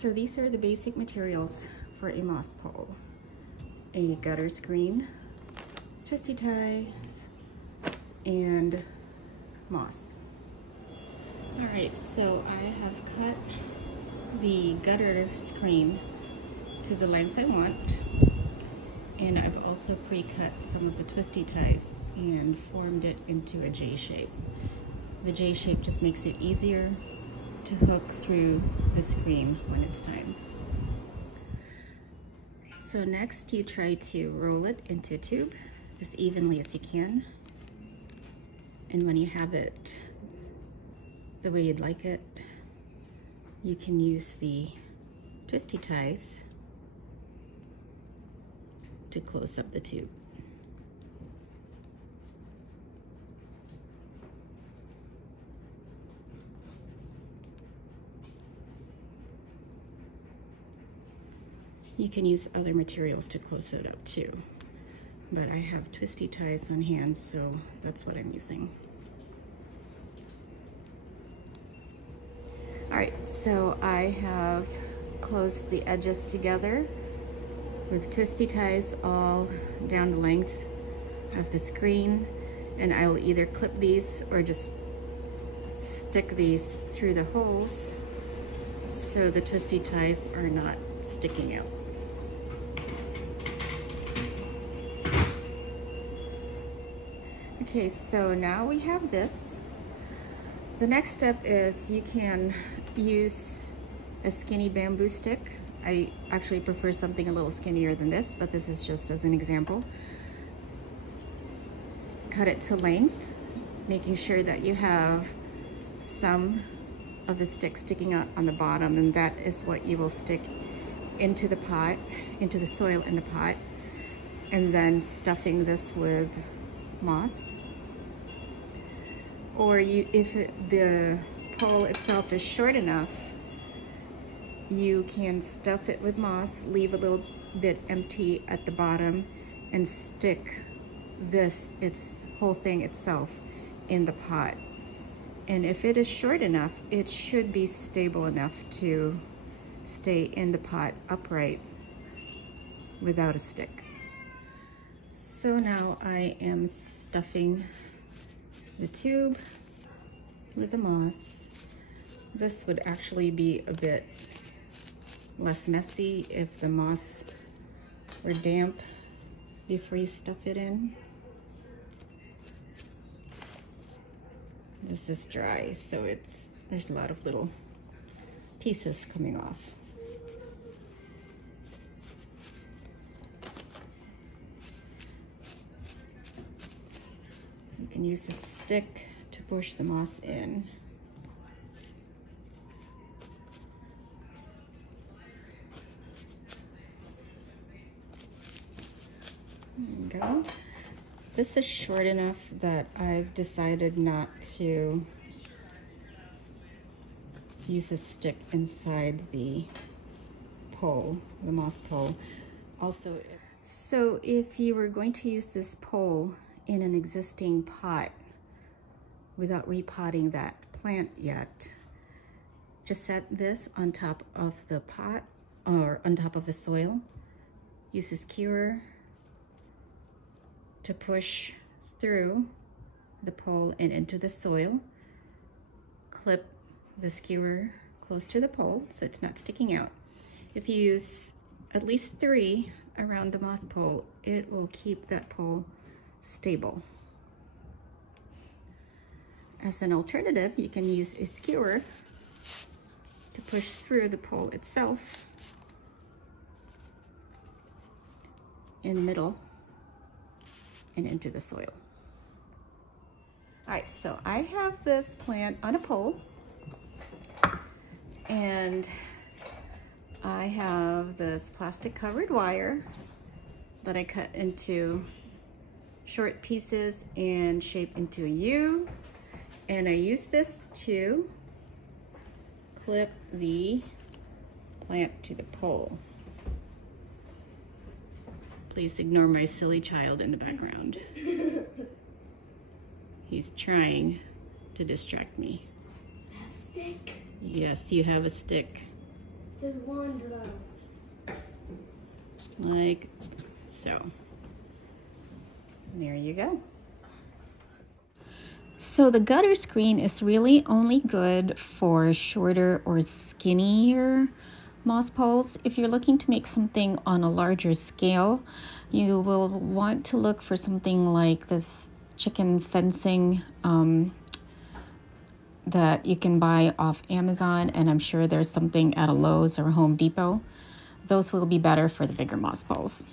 So these are the basic materials for a moss pole. A gutter screen, twisty ties, and moss. All right, so I have cut the gutter screen to the length I want, and I've also pre-cut some of the twisty ties and formed it into a J shape. The J shape just makes it easier to hook through the screen when it's time. So next you try to roll it into a tube as evenly as you can. And when you have it the way you'd like it, you can use the twisty ties to close up the tube. You can use other materials to close it up too, but I have twisty ties on hand, so that's what I'm using. All right, so I have closed the edges together with twisty ties all down the length of the screen, and I will either clip these or just stick these through the holes so the twisty ties are not sticking out. Okay, so now we have this. The next step is you can use a skinny bamboo stick. I actually prefer something a little skinnier than this, but this is just as an example. Cut it to length, making sure that you have some of the stick sticking out on the bottom, and that is what you will stick into the pot, into the soil in the pot, and then stuffing this with moss. Or if the pole itself is short enough, you can stuff it with moss, leave a little bit empty at the bottom, and stick its whole thing itself in the pot. And if it is short enough, it should be stable enough to stay in the pot upright without a stick. So now I am stuffing the tube with the moss. This would actually be a bit less messy if the moss were damp before you stuff it in. This is dry, so there's a lot of little pieces coming off. You can use a stick to push the moss in. There you go. This is short enough that I've decided not to use a stick inside the pole, the moss pole. Also, so if you were going to use this pole in an existing pot without repotting that plant yet, just set this on top of the pot or on top of the soil. Use a skewer to push through the pole and into the soil. Clip the skewer close to the pole so it's not sticking out. If you use at least 3 around the moss pole, it will keep that pole stable. As an alternative, you can use a skewer to push through the pole itself in the middle and into the soil. All right, so I have this plant on a pole, and I have this plastic covered wire that I cut into short pieces and shape into a U. And I use this to clip the plant to the pole. Please ignore my silly child in the background. He's trying to distract me. I have a stick. Yes, you have a stick. Just one drum. Like so. There you go. So the gutter screen is really only good for shorter or skinnier moss poles. If you're looking to make something on a larger scale, you will want to look for something like this chicken fencing that you can buy off Amazon, and I'm sure there's something at a Lowe's or Home Depot. Those will be better for the bigger moss poles.